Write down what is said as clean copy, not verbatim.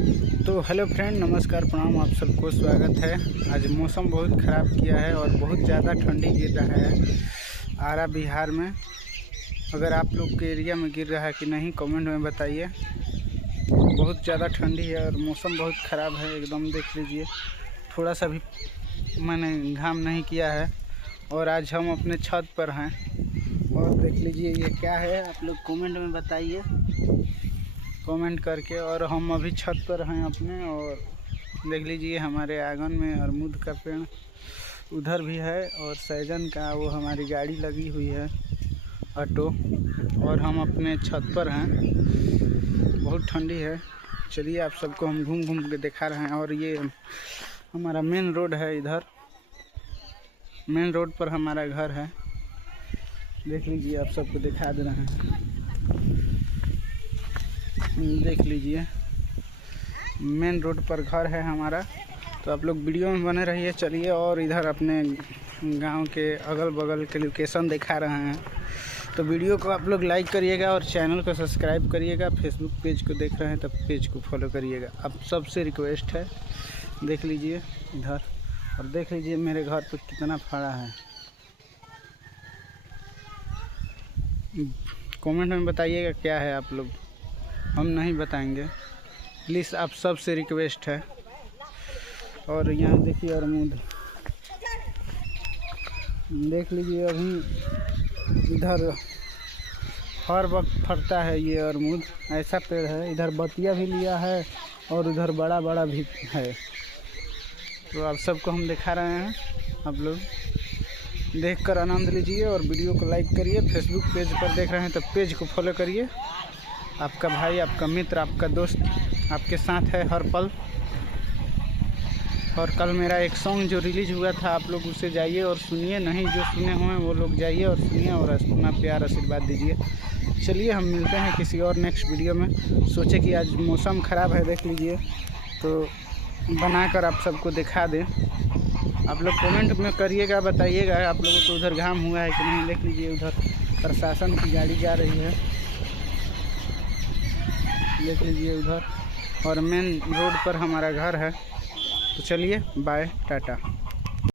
तो hello friend, नमस्कार, प्रणाम, आप सबको स्वागत है। आज मौसम बहुत ख़राब किया है और बहुत ज़्यादा ठंडी गिर रहा है आरा बिहार में। अगर आप लोग के एरिया में गिर रहा है कि नहीं, कमेंट में बताइए। बहुत ज़्यादा ठंडी है और मौसम बहुत ख़राब है एकदम। देख लीजिए, थोड़ा सा भी मैंने घाम नहीं किया है और आज हम अपने छत पर हैं। और देख लीजिए ये क्या है, आप लोग कमेंट में बताइए कमेंट करके। और हम अभी छत पर हैं अपने, और देख लीजिए हमारे आंगन में अमरूद का पेड़ उधर भी है और सहजन का वो हमारी गाड़ी लगी हुई है ऑटो, और हम अपने छत पर हैं। बहुत ठंडी है। चलिए आप सबको हम घूम घूम के दिखा रहे हैं। और ये हमारा मेन रोड है, इधर मेन रोड पर हमारा घर है। देख लीजिए, आप सबको दिखा दे रहे हैं। देख लीजिए, मेन रोड पर घर है हमारा। तो आप लोग वीडियो में बने रहिए। चलिए, और इधर अपने गांव के अगल बगल के लोकेशन दिखा रहे हैं। तो वीडियो को आप लोग लाइक करिएगा और चैनल को सब्सक्राइब करिएगा। फेसबुक पेज को देख रहे हैं तो पेज को फॉलो करिएगा। आप सबसे रिक्वेस्ट है। देख लीजिए इधर, और देख लीजिए मेरे घर पर कितना फड़ा है। कमेंट में बताइएगा क्या है, आप लोग, हम नहीं बताएंगे, प्लीज़, आप सब से रिक्वेस्ट है। और यहाँ देखिए अमरूद, देख लीजिए अभी इधर हर वक्त फरता है ये अमरूद। ऐसा पेड़ है, इधर बतिया भी लिया है और उधर बड़ा बड़ा भी है। तो आप सबको हम दिखा रहे हैं, आप लोग देखकर आनंद लीजिए और वीडियो को लाइक करिए। फेसबुक पेज पर देख रहे हैं तो पेज को फॉलो करिए। आपका भाई, आपका मित्र, आपका दोस्त आपके साथ है हर पल। और कल मेरा एक सॉन्ग जो रिलीज़ हुआ था, आप लोग उसे जाइए और सुनिए। नहीं जो सुने हुए हैं वो लोग जाइए और सुनिए और अपना प्यार आशीर्वाद दीजिए। चलिए हम मिलते हैं किसी और नेक्स्ट वीडियो में। सोचे कि आज मौसम ख़राब है, देख लीजिए, तो बनाकर आप सबको दिखा दें। आप लोग कमेंट में करिएगा, बताइएगा आप लोगों को उधर घाम हुआ है कि नहीं। देख लीजिए उधर प्रशासन की गाड़ी जा रही है, देख लीजिए उधर। और मेन रोड पर हमारा घर है। तो चलिए, बाय, टाटा।